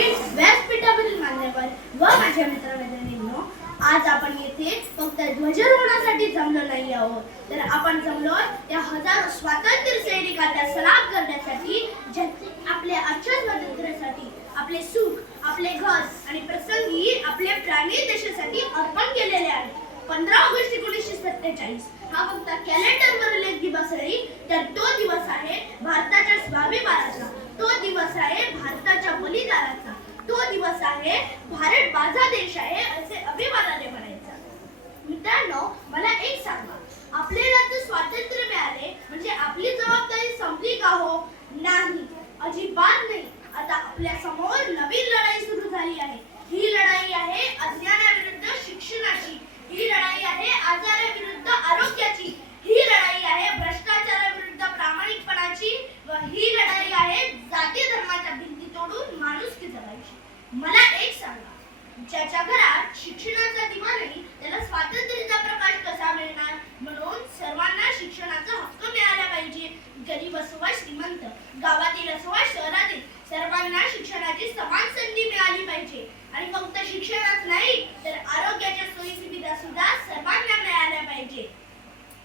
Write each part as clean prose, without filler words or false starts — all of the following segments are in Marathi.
व्यासपीठावरील मान्यवर व माझ्या मित्रमैत्रिणींनो, आज आपण येथे फक्त ध्वजारोहणासाठी जमलो नाही आहोत, तर आपण जमलोय त्या हजारो स्वातंत्र्य सैनिकांचा सलाम करण्यासाठी, ज्यांनी आपल्या आजच्या स्वातंत्र्यासाठी आपले सुख, आपले घर आणि प्रसंगी आपले प्राणी देशासाठी अर्पण केलेले आहे. 15 ऑगस्ट 1947 हा फक्त कॅलेंडरवरील एक दिवस नाही, तर तो दिवस आहे भारताच्या स्वाभिमानाचा, तो दिवस आहे भारताच्या बलिदानाचा, तो दिवस आहे भारत माझा देश आहे असे अभिमानाने म्हणायचा. मित्रांनो, मला एक सांगा, आपल्याला जर स्वातंत्र्य मिळाले म्हणजे आपली जबाबदारी संपली का हो? नाही, अजिबात नाही. आता आपल्या समोर नवीन लढाई सुरू झाली आहे. ही लढाई आहे अज्ञानाविरुद्ध शिक्षणाची, ही लढाई आहे आजाराविरुद्ध आरोग्याची, ही लढाई आहे भ्रष्टाचाराविरुद्ध प्रामाणिकपणाची व ही लढाई आहे जाती धर्माच्या भिंती तोडून माणुसकी जगायची. मला एक सांगा, ज्याच्या घरात शिक्षणाचा दिवा नाही त्याला स्वातंत्र्याचा प्रकाश कसा मिळणार? म्हणून सर्वांना शिक्षणाचा हक्क मिळाला पाहिजे. गरीब असो वा श्रीमंत, गावातील असो वा शहरातील, सर्वांना शिक्षणाची समान संधी मिळाली पाहिजे. आणि फक्त शिक्षणच नाही तर आरोग्याच्या सोयी सुविधा सुद्धा सर्वांना मिळाल्या पाहिजे.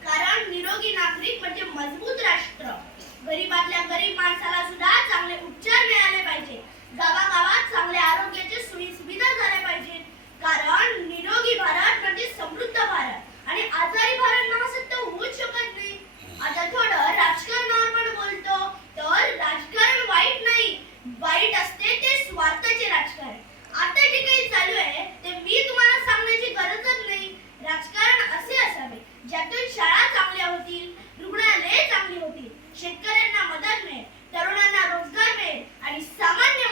कारण निरोगी नागरिक म्हणजे मजबूत राष्ट्र. गरीबातल्या गरीब माणसाला सुद्धा चांगले उपचार मिळाले पाहिजे. गावागावात चांगल्या आरोग्याच्या सोयी सुविधा झाल्या पाहिजेत. कारण निरोगी भारत म्हणजे समृद्ध भारत आणि आजारी भारत नावासत्य होऊच शकत नाही. आता थोडं राजकारणावर पण बोलतो, तर राजकारण वाईट नाही, वाईट असते ते स्वार्थाचे राजकारण. आता जे काही चालू आहे ते मी तुम्हाला सांगण्याची गरजच नाही. राजकारण असे असावे ज्यातून शाळा चांगल्या होतील, रुग्णालये चांगली होतील, शेतकऱ्यांना मदत मिळेल, तरुणांना रोजगार मिळेल आणि सामान्य